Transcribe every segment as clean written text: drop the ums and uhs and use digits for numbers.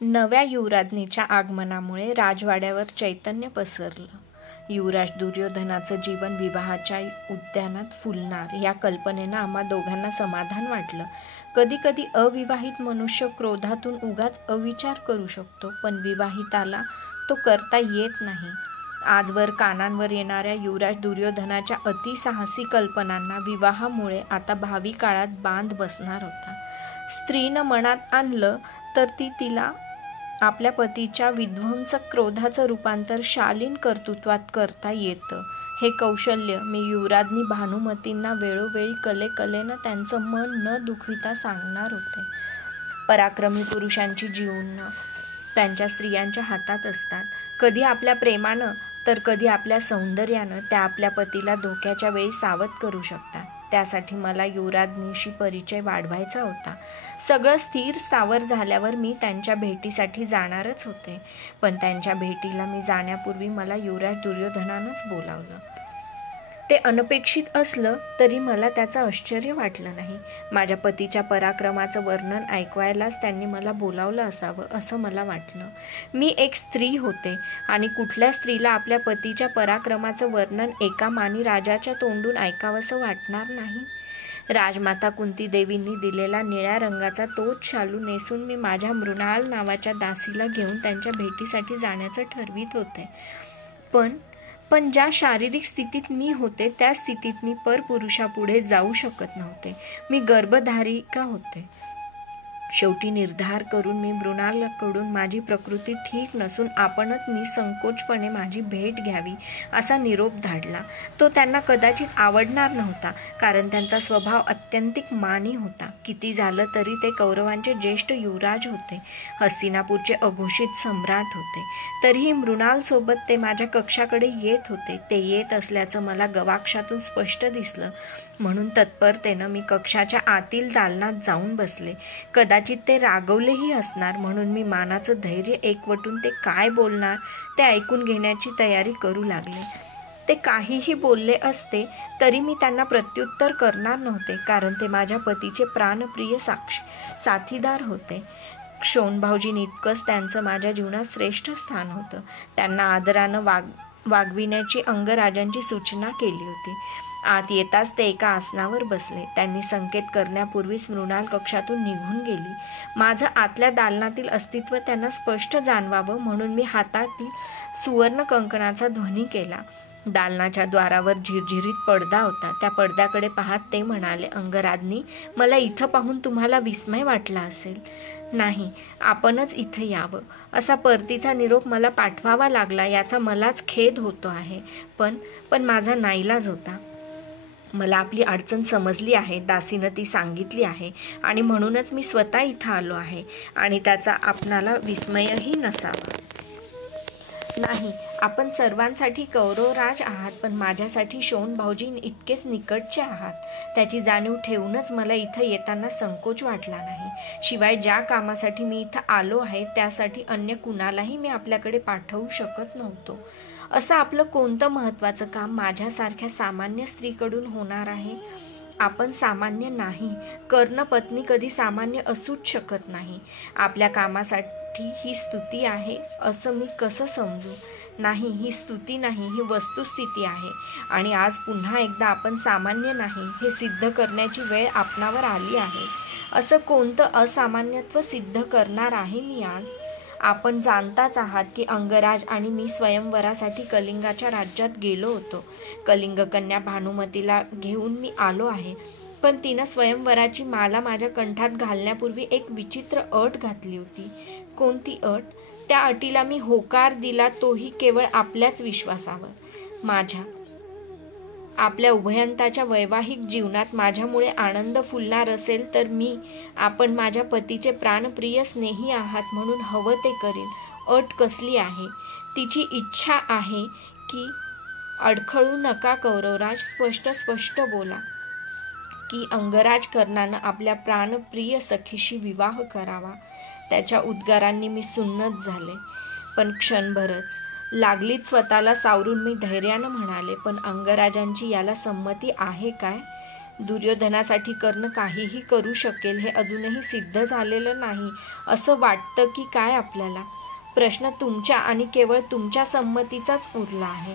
नव्या युवराज्ञीच्या आगमनामुळे राजवाड्यावर चैतन्य पसरलं. युवराज दुर्योधनाचं जीवन विवाहाच्या उद्यानात फुलणार या कल्पनेनं आम्हा दोघांना समाधान वाटलं. कधी कधी अविवाहित मनुष्य क्रोधातून उगाच अविचार करू शकतो, पण विवाहिताला तो करता येत नाही. आजवर कानांवर येणाऱ्या युवराज दुर्योधनाच्या अतिसाहसी कल्पनांना विवाहामुळे आता भावी काळात बांध बसणार होता. स्त्रीनं मनात आणलं तर तिला आपल्या पतीच्या विध्वंसक क्रोधाचं रूपांतर शालीन कर्तृत्वात करता येतं. हे कौशल्य मी युवराज्ञी भानुमतींना वेळोवेळी कलेनं त्यांचं मन न दुखविता सांगणार होते. पराक्रमी पुरुषांची जीवनं त्यांच्या स्त्रियांच्या हातात असतात. कधी आपल्या प्रेमानं तर कधी आपल्या सौंदर्यानं त्या आपल्या पतीला धोक्याच्या वेळी सावध करू शकतात. त्यासाठी मला युवराज्ञीशी परिचय वाढवायचा होता. सगळं स्थिर स्थावर झाल्यावर मी त्यांच्या भेटीसाठी जाणारच होते, पण त्यांच्या भेटीला मी जाण्यापूर्वी मला युवराज दुर्योधनानंच बोलावलं. ते अनपेक्षित असलं तरी मला त्याचं आश्चर्य वाटलं नाही. माझ्या पतीच्या पराक्रमाचं वर्णन ऐकवायलाच त्यांनी मला बोलावलं असावं असं मला वाटलं. मी एक स्त्री होते आणि कुठल्या स्त्रीला आपल्या पतीच्या पराक्रमाचं वर्णन एका मानी राजाच्या तोंडून ऐकावंसं वाटणार नाही. राजमाता कुंती देवींनी दिलेला निळ्या रंगाचा तोच शालू नेसून मी माझ्या मृणाल नावाच्या दासीला घेऊन त्यांच्या भेटीसाठी जाण्याचं ठरवित होते. पण ज्या शारीरिक स्थितीत मी होते त्या स्थितीत मी परपुरुषापुढे जाऊ शकत नव्हते. मी गर्भधारिका होते. शेवटी निर्धार करून मी मृणालकडून माझी प्रकृती ठीक नसून आपणच निसंकोचपणे माझी भेट घ्यावी असा निरोप धाडला. तो त्यांना कदाचित आवडणार नव्हता, कारण त्यांचा स्वभाव अत्यंतिक मानी होता. किती झालं तरी ते कौरवांचे ज्येष्ठ युवराज होते, हस्तिनापूरचे अघोषित सम्राट होते. तरीही मृणालसोबत ते माझ्या कक्षाकडे येत होते. ते येत असल्याचं मला गवाक्षातून स्पष्ट दिसलं, म्हणून तत्परतेनं मी कक्षाच्या आतील दालनात जाऊन बसले. कदाचित ते रागवलेही असणार, म्हणून मी मानाचं धैर्य एकवटून ते काय बोलणार ते ऐकून घेण्याची तयारी करू लागले. ते काहीही बोलले असते तरी मी त्यांना प्रत्युत्तर करणार नव्हते, कारण ते माझ्या पतीचे प्राणप्रिय साथीदार होते. क्षोणभाऊजींइतकंच त्यांचं माझ्या जीवनात श्रेष्ठ स्थान होतं. त्यांना आदरानं वागविण्याची अंगराजांची सूचना केली होती. आत येताच ते एका आसनावर बसले. त्यांनी संकेत करण्यापूर्वीच मृणाल कक्षातून निघून गेली. माझं आतल्या दालनातील अस्तित्व त्यांना स्पष्ट जाणवावं म्हणून मी हातातील सुवर्ण कंकणाचा ध्वनी केला. दालनाच्या द्वारावर झिरझिरीत पडदा होता. त्या पडद्याकडे पाहत ते म्हणाले, अंगराज्ञी, मला इथं पाहून तुम्हाला विस्मय वाटला असेल. नाही, आपणच इथं यावं असा परतीचा निरोप मला पाठवावा लागला याचा मलाच खेद होतो आहे, पण माझा नाईलाज होता. मला आपली अडचण समजली आहे, दासीनं ती सांगितली आहे आणि म्हणूनच मी स्वतः इथं आलो आहे आणि त्याचा आपणाला विस्मयही नसावा. नाही, आपण सर्वांसाठी कौरवराज आहात, पण माझ्यासाठी शोणभाऊजी इतकेच निकटचे आहात. त्याची जाणीव ठेवूनच मला इथं येताना संकोच वाटला नाही. शिवाय ज्या कामासाठी मी इथं आलो आहे त्यासाठी अन्य कुणालाही मी आपल्याकडे पाठवू शकत नव्हतो. असं आपलं कोणतं महत्त्वाचं काम माझ्यासारख्या सामान्य स्त्रीकडून होणार आहे? आपण सामान्य नाही. कर्णपत्नी कधी सामान्य असूच शकत नाही. आपल्या कामासाठी ही स्तुती आहे असं मी कसं समजू? नाही, ही स्तुती नाही, ही वस्तुस्थिती आहे. आणि आज पुन्हा एकदा आपण सामान्य नाही हे सिद्ध करण्याची वेळ आपणावर आली आहे. असं कोणतं असामान्यत्व सिद्ध करणार आहे मी आज? आपण जाणताच आहात की अंगराज आणि मी स्वयंवरासाठी कलिंगाच्या राज्यात गेलो होतो. कलिंग कन्या भानुमतीला घेऊन मी आलो आहे, पण तिनं स्वयंवराची माला माझ्या कंठात घालण्यापूर्वी एक विचित्र अट घातली होती. कोणती अट? त्या अटीला मी होकार दिला, तोही केवळ आपल्याच विश्वासावर. आपल्या उभयंताच्या वैवाहिक जीवनात माझ्यामुळे आनंद फुलणार असेल तर आपण माझ्या पतीचे प्राणप्रिय स्नेही आहात म्हणून हवं ते करीन. अट कसली आहे? तिची इच्छा आहे की अडखळू नका कौरवराज, स्पष्ट बोला की अंगराज कर्णानं आपल्या प्राणप्रिय सखीशी विवाह करावा. त्याच्या उद्गारांनी मी सुन्नत झाले, पण क्षणभरच. लागलीच स्वतःला सावरून मी धैर्यानं म्हणाले, पण अंगराजांची याला संमती आहे काय? दुर्योधनासाठी कर्ण काहीही करू शकेल हे अजूनही सिद्ध झालेलं नाही असं वाटतं की काय आपल्याला? प्रश्न तुमच्या आणि केवळ तुमच्या संमतीचाच उरला आहे.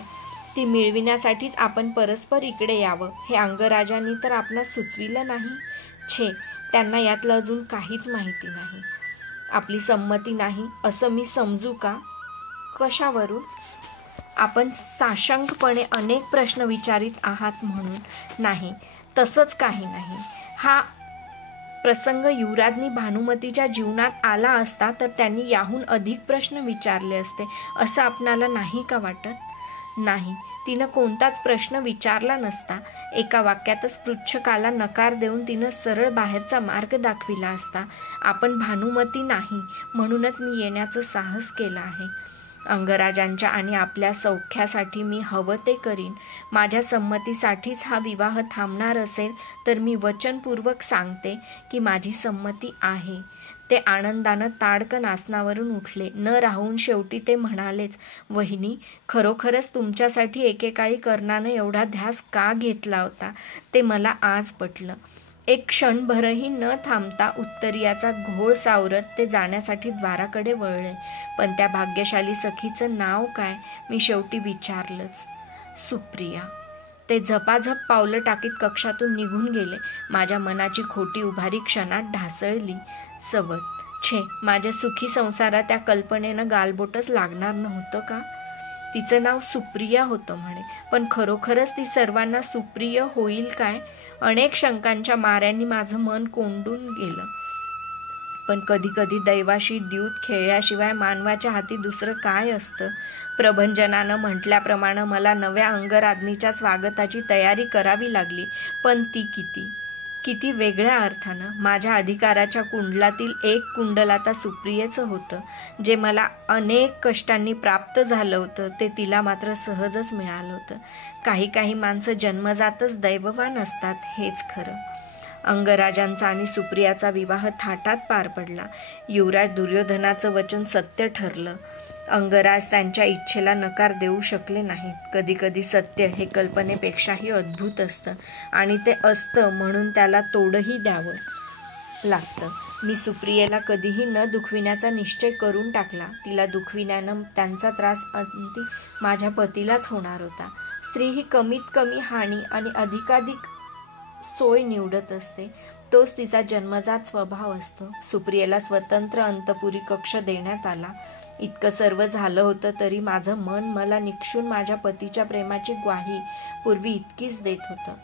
ती मिळविण्यासाठीच आपण परस्पर इकडे यावं हे अंगराजांनी तर आपणास सुचविलं नाही. छे, त्यांना यातलं अजून काहीच माहिती नाही. आपली संमती नाही असं मी समजू का? कशावरून? आपण साशंकपणे अनेक प्रश्न विचारित आहात म्हणून नाही, तसंच काही नाही. हा प्रसंग युवराज्ञी भानुमतीच्या जीवनात आला असता तर त्यांनी याहून अधिक प्रश्न विचारले असते असं आपणाला नाही का वाटत? नाही, तिनं कोणताच प्रश्न विचारला नसता. एका वाक्यातच पृच्छकाला नकार देऊन तिनं सरळ बाहेरचा मार्ग दाखविला असता. आपण भानुमती नाही म्हणूनच मी येण्याचं साहस केलं आहे. अंगराजांच्या आणि आपल्या सौख्यासाठी मी हवं ते करीन. माझ्या संमतीसाठीच हा विवाह थांबणार असेल तर मी वचनपूर्वक सांगते की माझी संमती आहे. ते आनंदानं ताडकन आसनावरून उठले. न राहून शेवटी ते म्हणालेच, वहिनी, खरोखरच तुमच्यासाठी एकेकाळी कर्णानं एवढा ध्यास का घेतला होता ते मला आज पटलं. एक क्षणभरही न थांबता उत्तरीयाचा घोळ सावरत ते जाण्यासाठी द्वाराकडे वळले. पण त्या भाग्यशाली सखीचं नाव काय मी शेवटी विचारलंच. सुप्रिया. ते झपाझप पावलं टाकीत कक्षातून निघून गेले. माझ्या मनाची खोटी उभारी क्षणात ढासळली. सवत. छे, माझ्या सुखी संसारात त्या कल्पनेनं गालबोटच लागणार नव्हतं का? तिचं नाव सुप्रिया होतं म्हणे, पण खरोखरच ती सर्वांना सुप्रिय होईल काय? अनेक शंकांच्या माऱ्यांनी माझं मन कोंडून गेलं. पण कधी कधी दैवाशी द्यूत खेळल्याशिवाय मानवाच्या हाती दुसरं काय असतं? प्रभंजनानं म्हटल्याप्रमाणे मला नव्या अंगराज्ञीच्या स्वागताची तयारी करावी लागली. पण ती किती वेगळ्या अर्थानं. माझ्या अधिकाराच्या कुंडलातील एक कुंडल आता सुप्रियेचं होतं. जे मला अनेक कष्टांनी प्राप्त झालं होतं ते तिला मात्र सहजच मिळालं होतं. काही माणसं जन्मजातच दैववान असतात, हेच खरं. अंगराजांचा आणि सुप्रियाचा विवाह थाटात पार पडला. युवराज दुर्योधनाचं वचन सत्य ठरलं. अंगराज त्यांच्या इच्छेला नकार देऊ शकले नाहीत. कधी सत्य हे कल्पनेपेक्षाही अद्भुत असतं आणि ते असतं म्हणून त्याला तोडही द्यावं लागतं. मी सुप्रियेला कधीही न दुखविण्याचा निश्चय करून टाकला. तिला दुखविण्यानं त्यांचा त्रास अंती माझ्या पतीलाच होणार होता. स्त्री ही कमीत कमी हानी आणि अधिकाधिक सोय निवडत असते. तोच तिचा जन्मजात स्वभाव असतो. सुप्रियेला स्वतंत्र अंतपुरी कक्ष देण्यात आला. इतकं सर्व झालं होतं तरी माझं मन मला निक्षून माझ्या पतीच्या प्रेमाची ग्वाही पूर्वी इतकीच देत होतं.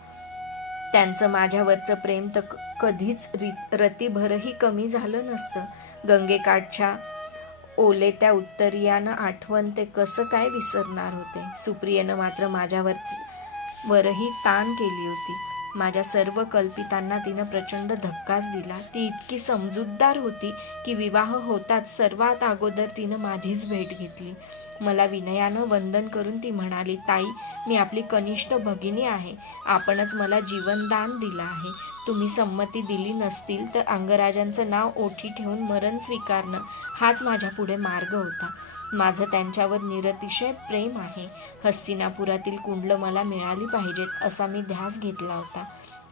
त्यांचं माझ्यावरचं प्रेम तर कधीच रतीभरही कमी झालं नसतं. गंगेकाठच्या ओले त्या उत्तरीयानं आठवण ते कसं काय विसरणार होते? सुप्रियेनं मात्र माझ्यावरही ताण केली होती. माझ्या सर्व कल्पितांना तिनं प्रचंड धक्काच दिला. ती इतकी समजूतदार होती की विवाह होताच सर्वात अगोदर तिनं माझीच भेट घेतली. मला विनयानं वंदन करून ती म्हणाली, ताई, मी आपली कनिष्ठ भगिनी आहे. आपणच मला जीवनदान दिलं आहे. तुम्ही संमती दिली नसतील तर अंगराजांचं नाव ओठी ठेवून मरण स्वीकारणं हाच माझ्या पुढे मार्ग होता. माझं त्यांच्यावर निरतिशय प्रेम आहे. हस्तिनापुरातील कुंडलं मला मिळाली पाहिजेत असा मी ध्यास घेतला होता.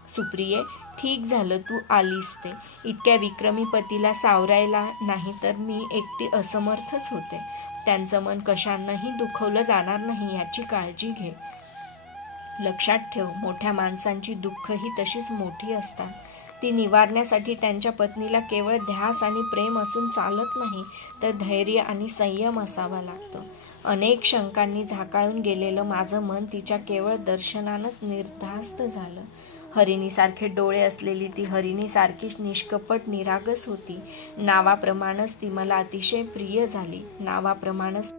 सुप्रिये, ठीक झालं तू आलीस ते. इतक्या विक्रमी पतीला सावरायला नाही तर मी एकटी असमर्थच होते. त्यांचं मन कशानंही दुखवलं जाणार नाही याची काळजी घे. लक्षात ठेव, मोठ्या माणसांची दुःखही तशीच मोठी असतात. ती निवारण्यासाठी त्यांच्या पत्नीला केवळ ध्यास आणि प्रेम असून चालत नाही तर धैर्य आणि संयम असावा लागतो. अनेक शंकांनी झाकाळून गेलेलं माझं मन तिच्या केवळ दर्शनानंच निर्धास्त झालं. हरिणीसारखे डोळे असलेली ती हरिणीसारखीच निष्कपट निरागस होती. नावाप्रमाणेच ती मला अतिशय प्रिय झाली. नावाप्रमाणेच